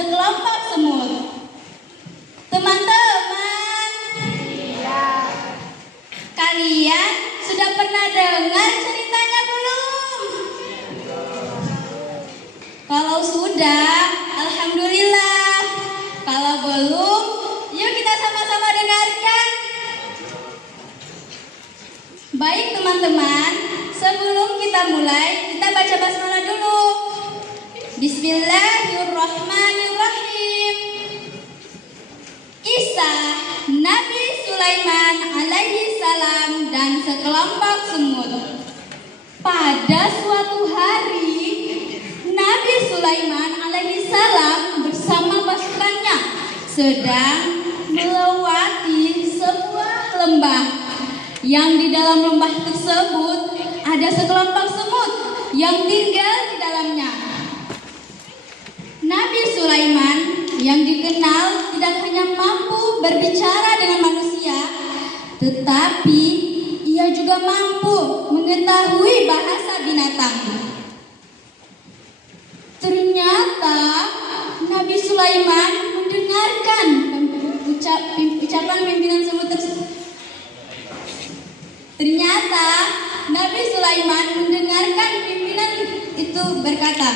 sekelompok semut. Teman-teman, kalian sudah pernah dengar ceritanya belum? Kalau sudah, alhamdulillah. Kalau belum, yuk kita sama-sama dengarkan. Baik teman-teman, sebelum kita mulai, kita baca basmalah dulu. Bismillahirrahmanirrahim. Kisah Nabi Sulaiman alaihi salam dan sekelompok semut. Pada suatu hari, Nabi Sulaiman alaihi salam bersama pasukannya sedang melewati sebuah lembah. Yang di dalam lembah tersebut ada sekelompok semut yang tinggal di dalamnya. Nabi Sulaiman yang dikenal tidak hanya mampu berbicara dengan manusia, tetapi ia juga mampu mengetahui bahasa binatang. Ternyata Nabi Sulaiman mendengarkan ucapan pimpinan semut tersebut. Ternyata Nabi Sulaiman mendengarkan pimpinan itu berkata,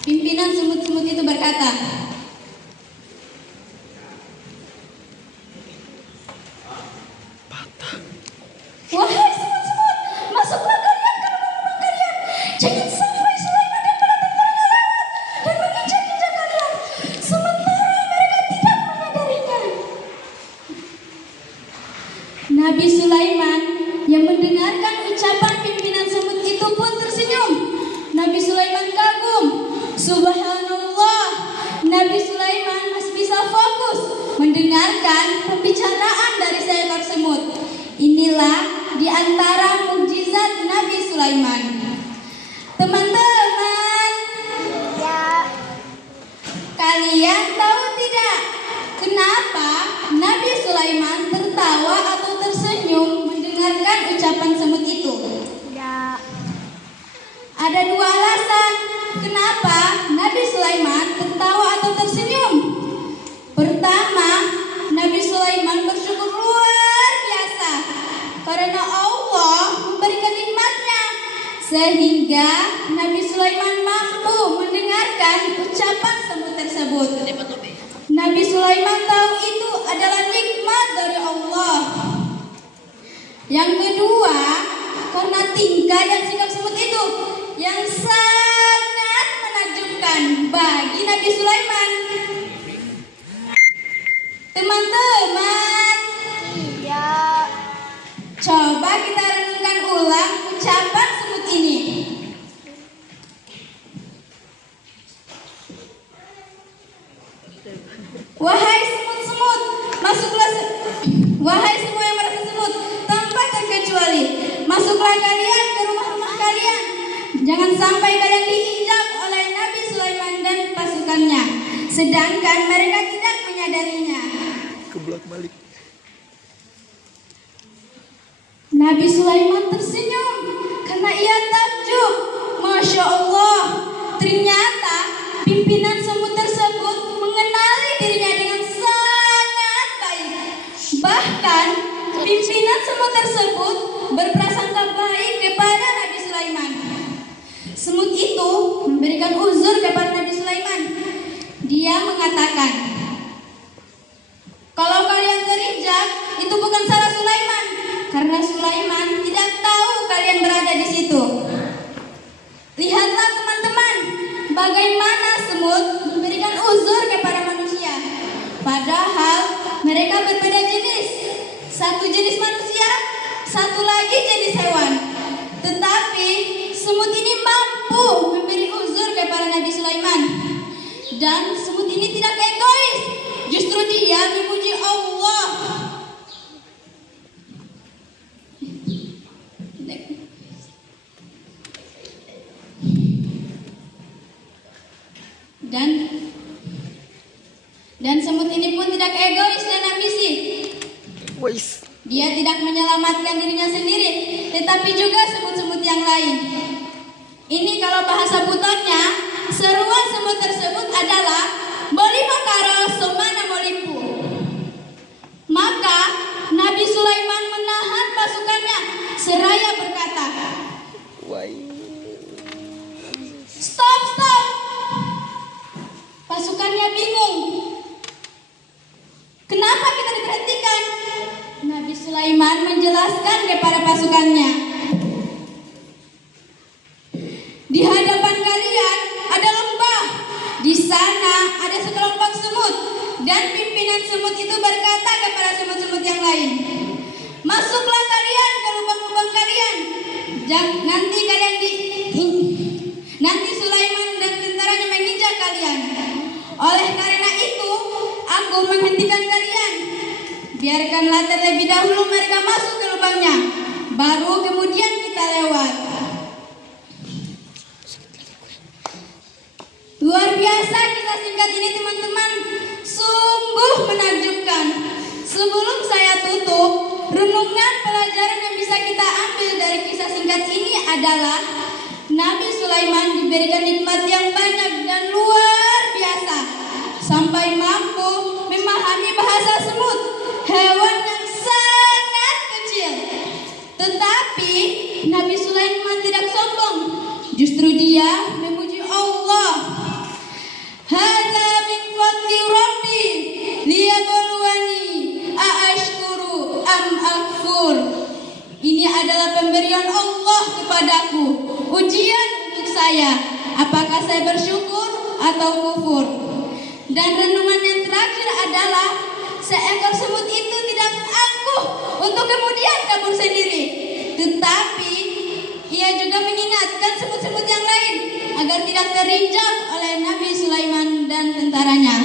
pimpinan semut-semut itu berkata, "Wahai semut-semut, masuklah kalian ke rumah kalian. Jangan sampai Sulaiman dan para tentaranya lewat dan menginjak-injak kalian, sementara mereka tidak menyadarinya." Nabi Sulaiman yang mendengarkan ucapan pimpinan semut itu pun tersenyum. Nabi Sulaiman kagum. Subhanallah, Nabi Sulaiman masih bisa fokus mendengarkan pembicaraan dari seekor semut. Inilah di antara mukjizat Nabi Sulaiman. Teman-teman, kalian tahu tidak kenapa Nabi Sulaiman tertawa atau tersenyum mendengarkan ucapan semut itu? Ada dua alasan kenapa Nabi Sulaiman tertawa atau tersenyum. Pertama, Nabi Sulaiman bersyukur luar biasa karena Allah memberikan nikmatnya, sehingga Nabi Sulaiman mampu mendengarkan ucapan semut tersebut. Nabi Sulaiman tahu itu adalah nikmat dari Allah. Yang kedua, karena tingkah dan sikap semut itu yang sangat menakjubkan bagi Nabi Sulaiman. Teman-teman, coba kita renungkan ulang ucapan semut ini. Wahai semut-semut, masuklah. Wahai semua yang merasa semut, tanpa terkecuali, masuklah kalian ke rumah-rumah kalian. Jangan sampai kalian diinjak oleh Nabi Sulaiman dan pasukannya, sedangkan mereka tidak menyadarinya. Kebolak-balik. Nabi Sulaiman tersenyum karena ia takjub. Masya Allah, ternyata pimpinan semut tersebut mengenali dirinya dengan sangat baik. Bahkan pimpinan semut tersebut berprasangka baik kepada Nabi Sulaiman. Semut itu memberikan uzur kepada Nabi Sulaiman. Dia mengatakan, "Kalau kalian terinjak, itu bukan salah Sulaiman, karena Sulaiman tidak tahu kalian berada di situ." Lihatlah teman-teman, bagaimana semut memberikan uzur kepada manusia, padahal mereka berbeda jenis. Satu jenis manusia, satu lagi jenis hewan. Tetapi semut ini mampu memberi uzur kepada Nabi Sulaiman. Dan semut ini tidak egois, justru dia memuji Allah. Dan semut ini pun tidak egois dan ambisi. Dia tidak menyelamatkan dirinya sendiri, tetapi juga semut-semut yang lain. Ini kalau bahasa butonnya, seruan semut tersebut adalah boleh Maka Nabi Sulaiman menahan pasukannya seraya berkata, "Stop, stop!" Pasukannya bingung. Kenapa kita diberhentikan? Nabi Sulaiman menjelaskan kepada pasukannya, "Di hadapan kalian ada lembah. Di sana ada sekelompok semut, dan pimpinan semut itu berkata kepada semut-semut yang lain, 'Masuklah kalian ke lubang-lubang kalian. Nanti Sulaiman dan tentaranya menginjak kalian. Oleh karena itu, aku menghentikan kalian. Biarkanlah terlebih dahulu mereka masuk ke lubangnya, baru kemudian kita lewat.'" Luar biasa kisah singkat ini, teman-teman. Sungguh menakjubkan. Sebelum saya tutup, renungan pelajaran yang bisa kita ambil dari kisah singkat ini adalah Nabi Sulaiman diberikan nikmat yang banyak dan luar biasa, sampai mampu memahami bahasa semut, hewan yang sangat kecil. Tetapi Nabi Sulaiman tidak sombong. Justru dia memuji Allah. "Hadza min fadli Rabbi liyabluwani aashkuru am akfur." Ini adalah pemberian Allah kepadaku, ujian untuk saya, apakah saya bersyukur atau kufur. Dan renungan yang terakhir adalah seekor semut itu tidak angkuh untuk kemudian kabur sendiri, tetapi ia juga mengingatkan semut-semut yang lain agar tidak terinjak oleh Nabi Sulaiman dan tentaranya.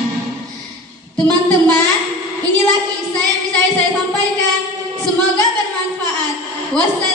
Teman-teman, inilah kisah yang bisa saya sampaikan. Semoga bermanfaat. Wassalamualaikum